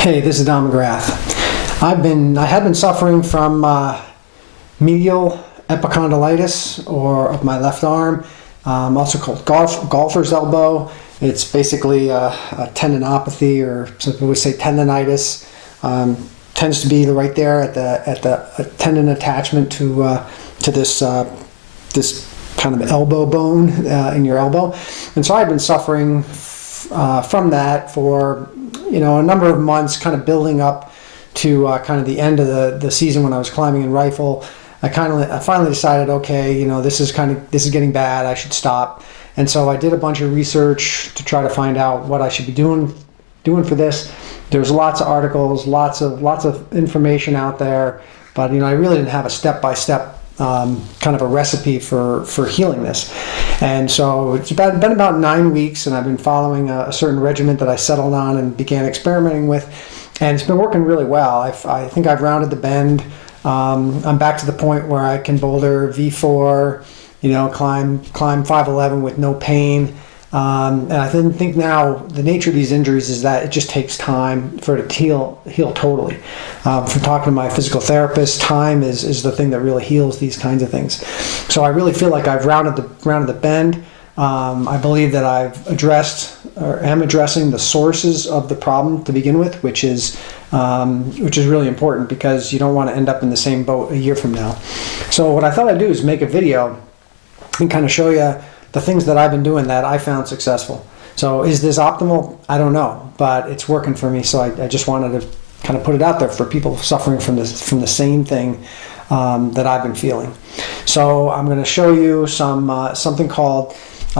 Hey, this is Don McGrath. I have been suffering from medial epicondylitis of my left arm, also called golfer's elbow. It's basically a tendinopathy, or some people would say tendonitis. Tends to be right there at the tendon attachment to this kind of elbow bone in your elbow, and so I've been suffering from that for a number of months, kind of building up to kind of the end of the season when I was climbing in rifle. I finally decided, okay, this is getting bad. I should stop. And so I did a bunch of research to try to find out what I should be doing for this. There's lots of articles, lots of information out there, but I really didn't have a step-by-step kind of a recipe for healing this. And so it's been about 9 weeks, and I've been following a certain regimen that I settled on and began experimenting with, and it's been working really well. I think I've rounded the bend. I'm back to the point where I can boulder V4, climb 511 with no pain. And I think now the nature of these injuries is that it just takes time for it to heal totally. From talking to my physical therapist, time is the thing that really heals these kinds of things. So I really feel like I've rounded the bend. I believe that I've addressed or am addressing the sources of the problem to begin with, which is really important, because you don't want to end up in the same boat a year from now. So what I thought I'd do is make a video and kind of show you the things that I've been doing that I found successful. So is this optimal? I don't know, but it's working for me. So I just wanted to kind of put it out there for people suffering from the same thing that I've been feeling. So I'm going to show you something called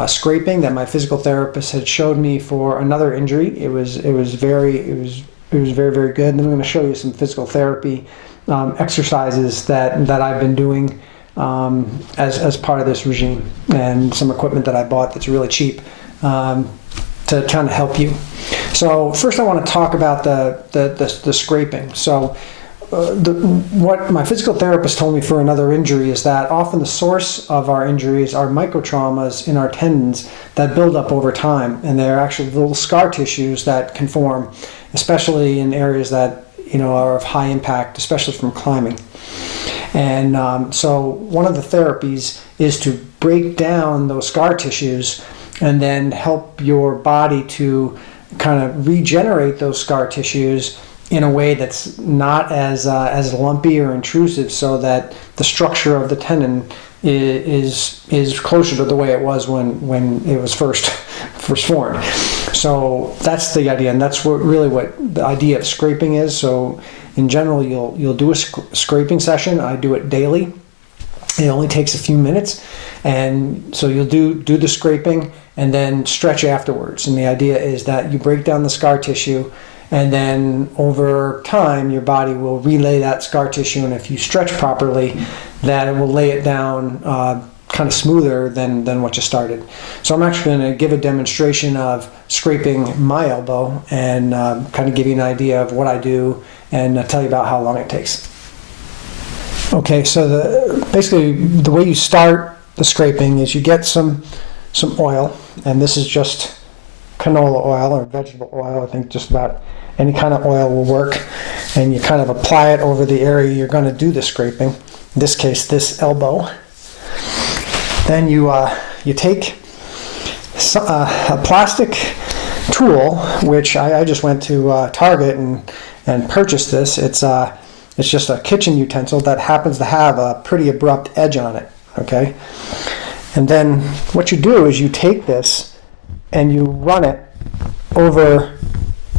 scraping that my physical therapist had showed me for another injury. It was very, very good. And then I'm going to show you some physical therapy exercises that I've been doing as part of this regime, and some equipment that I bought that's really cheap to kind of help you. So first I want to talk about the scraping. So what my physical therapist told me for another injury is that often the source of our injuries are microtraumas in our tendons that build up over time, and they're actually little scar tissues that can form, especially in areas that are of high impact, especially from climbing. And so one of the therapies is to break down those scar tissues and then help your body to kind of regenerate those scar tissues in a way that's not as lumpy or intrusive, so that the structure of the tendon is closer to the way it was when it was first formed. So that's the idea, and that's what the idea of scraping is. So in general, you'll do a scraping session. I do it daily. It only takes a few minutes, and so you'll do the scraping and then stretch afterwards. And the idea is that you break down the scar tissue, and then over time your body will relay that scar tissue, and if you stretch properly, that it will lay it down kind of smoother than what you started. So I'm actually going to give a demonstration of scraping my elbow and kind of give you an idea of what I do and tell you about how long it takes. Okay, so basically the way you start the scraping is you get some oil, and this is just canola oil or vegetable oil. I think just about any kind of oil will work, and you kind of apply it over the area you're going to do the scraping. In this case, this elbow. Then you take a plastic tool, which I just went to Target and purchased this. It's just a kitchen utensil that happens to have a pretty abrupt edge on it. Okay, and then what you do is you take this and you run it over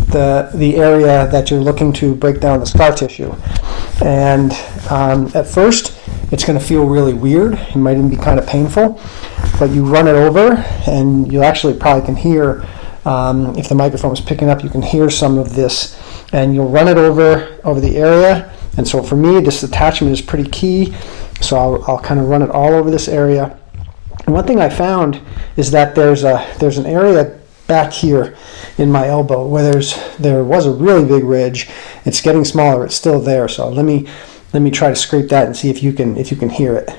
the area that you're looking to break down the scar tissue. And at first it's going to feel really weird. It might even be kind of painful, but you run it over, and you actually probably can hear, if the microphone is picking up, you can hear some of this, and you'll run it over the area. And so for me, this attachment is pretty key, so I'll kind of run it all over this area. And one thing I found is that there's an area back here in my elbow where there was a really big ridge. It's getting smaller. It's still there. So let me try to scrape that and see if you can hear it.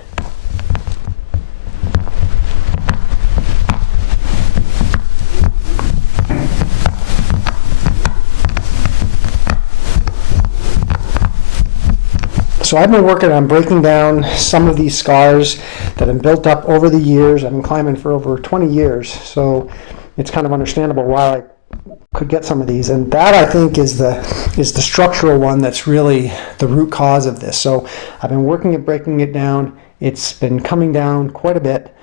So I've been working on breaking down some of these scars that have built up over the years. I've been climbing for over 20 years, so it's kind of understandable why I could get some of these. And that, I think, is the structural one that's really the root cause of this. So I've been working at breaking it down. It's been coming down quite a bit.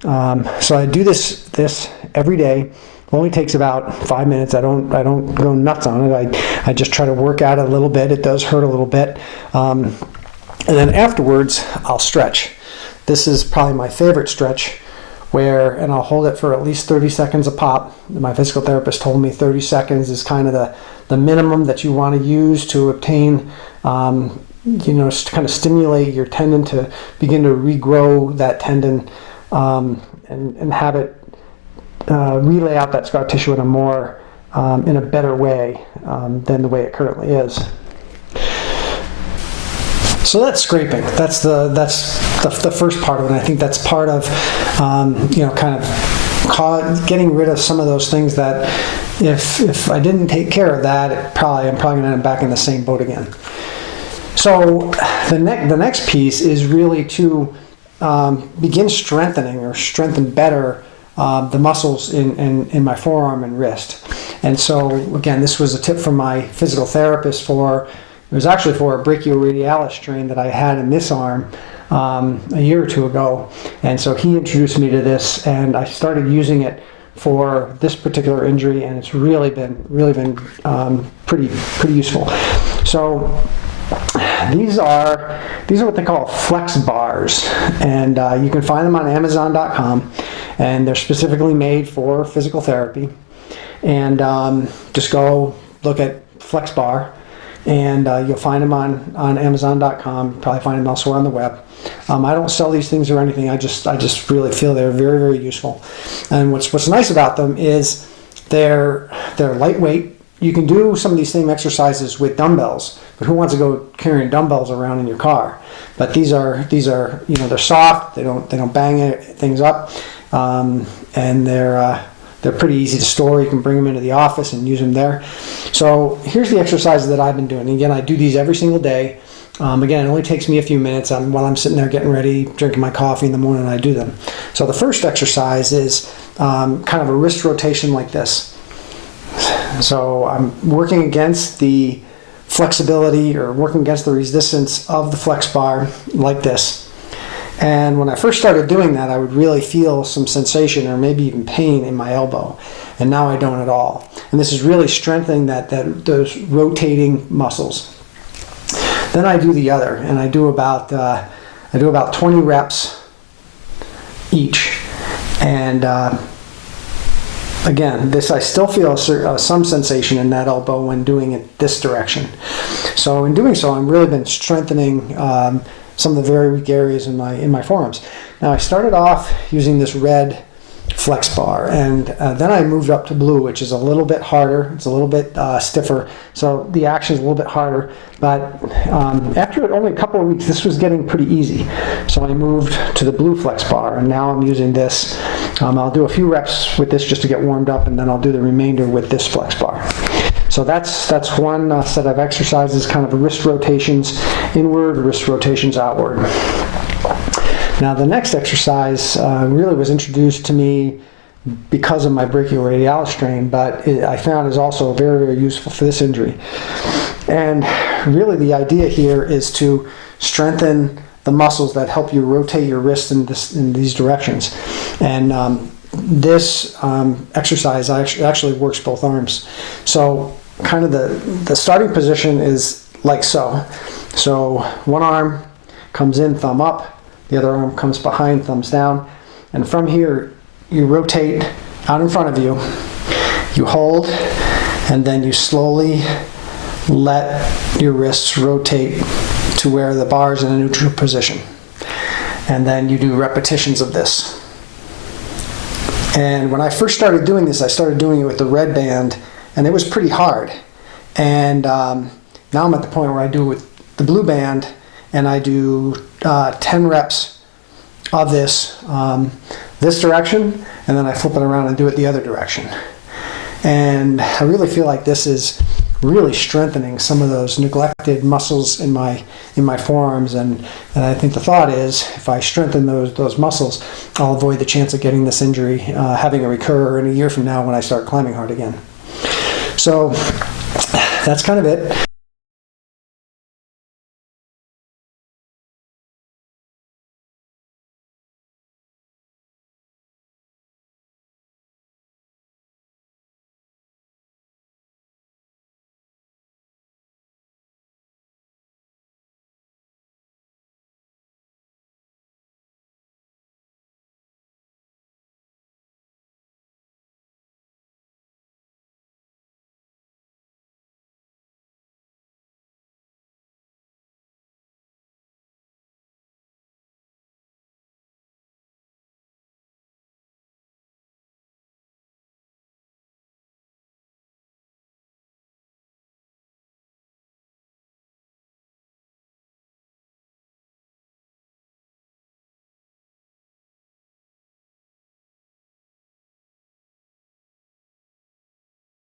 So I do this every day. It only takes about 5 minutes. I don't go nuts on it. I just try to work at it a little bit. It does hurt a little bit. And then afterwards, I'll stretch. This is probably my favorite stretch, and I'll hold it for at least 30 seconds a pop. My physical therapist told me 30 seconds is kind of the minimum that you want to use to obtain, to kind of stimulate your tendon to begin to regrow that tendon, and have it relay out that scar tissue in a better way than the way it currently is. So that's scraping. That's the first part of it. And I think that's part of kind of getting rid of some of those things that if I didn't take care of that, I'm probably going to end up back in the same boat again. So the next piece is really to begin strengthening or strengthen better the muscles in my forearm and wrist. And so again, this was a tip from my physical therapist it was actually for a brachioradialis strain that I had in this arm a year or two ago. And so he introduced me to this, and I started using it for this particular injury, and it's really been pretty useful. So these are what they call flex bars, and you can find them on Amazon.com, and they're specifically made for physical therapy. And just go look at flex bar, and you'll find them on Amazon.com. Probably find them elsewhere on the web. I don't sell these things or anything. I just really feel they're very, very useful. And what's nice about them is they're lightweight. You can do some of these same exercises with dumbbells, but who wants to go carrying dumbbells around in your car? But these are they're soft. They don't bang things up, and they're pretty easy to store. You can bring them into the office and use them there. So here's the exercises that I've been doing. Again, I do these every single day. Again, it only takes me a few minutes. While I'm sitting there getting ready, drinking my coffee in the morning, I do them. So the first exercise is kind of a wrist rotation like this. So I'm working against the flexibility or working against the resistance of the flex bar like this. And when I first started doing that, I would really feel some sensation or maybe even pain in my elbow. And now I don't at all. And this is really strengthening those rotating muscles. Then I do the other, and I do about 20 reps each. And again, I still feel some sensation in that elbow when doing it this direction. So in doing so, I've really been strengthening some of the very weak areas in my forearms. Now I started off using this red flex bar, and then I moved up to blue, which is a little bit harder. It's a little bit stiffer, so the action is a little bit harder. But after only a couple of weeks, this was getting pretty easy. So I moved to the blue flex bar, and now I'm using this. I'll do a few reps with this just to get warmed up, and then I'll do the remainder with this flex bar. So that's one set of exercises, kind of wrist rotations inward, wrist rotations outward. Now the next exercise really was introduced to me because of my brachioradialis strain, but I found is also very, very useful for this injury. And really the idea here is to strengthen the muscles that help you rotate your wrist in these directions. And this exercise actually works both arms. So kind of the starting position is like so. So one arm comes in, thumb up. The other arm comes behind, thumbs down. And from here, you rotate out in front of you. You hold, and then you slowly let your wrists rotate to where the bar is in a neutral position. And then you do repetitions of this. And when I first started doing this, I started doing it with the red band, and it was pretty hard. And now I'm at the point where I do it with the blue band, and I do 10 reps of this direction, and then I flip it around and do it the other direction. And I really feel like this is really strengthening some of those neglected muscles in my forearms. And I think the thought is, if I strengthen those muscles, I'll avoid the chance of getting this injury having a recur in a year from now when I start climbing hard again. So that's kind of it.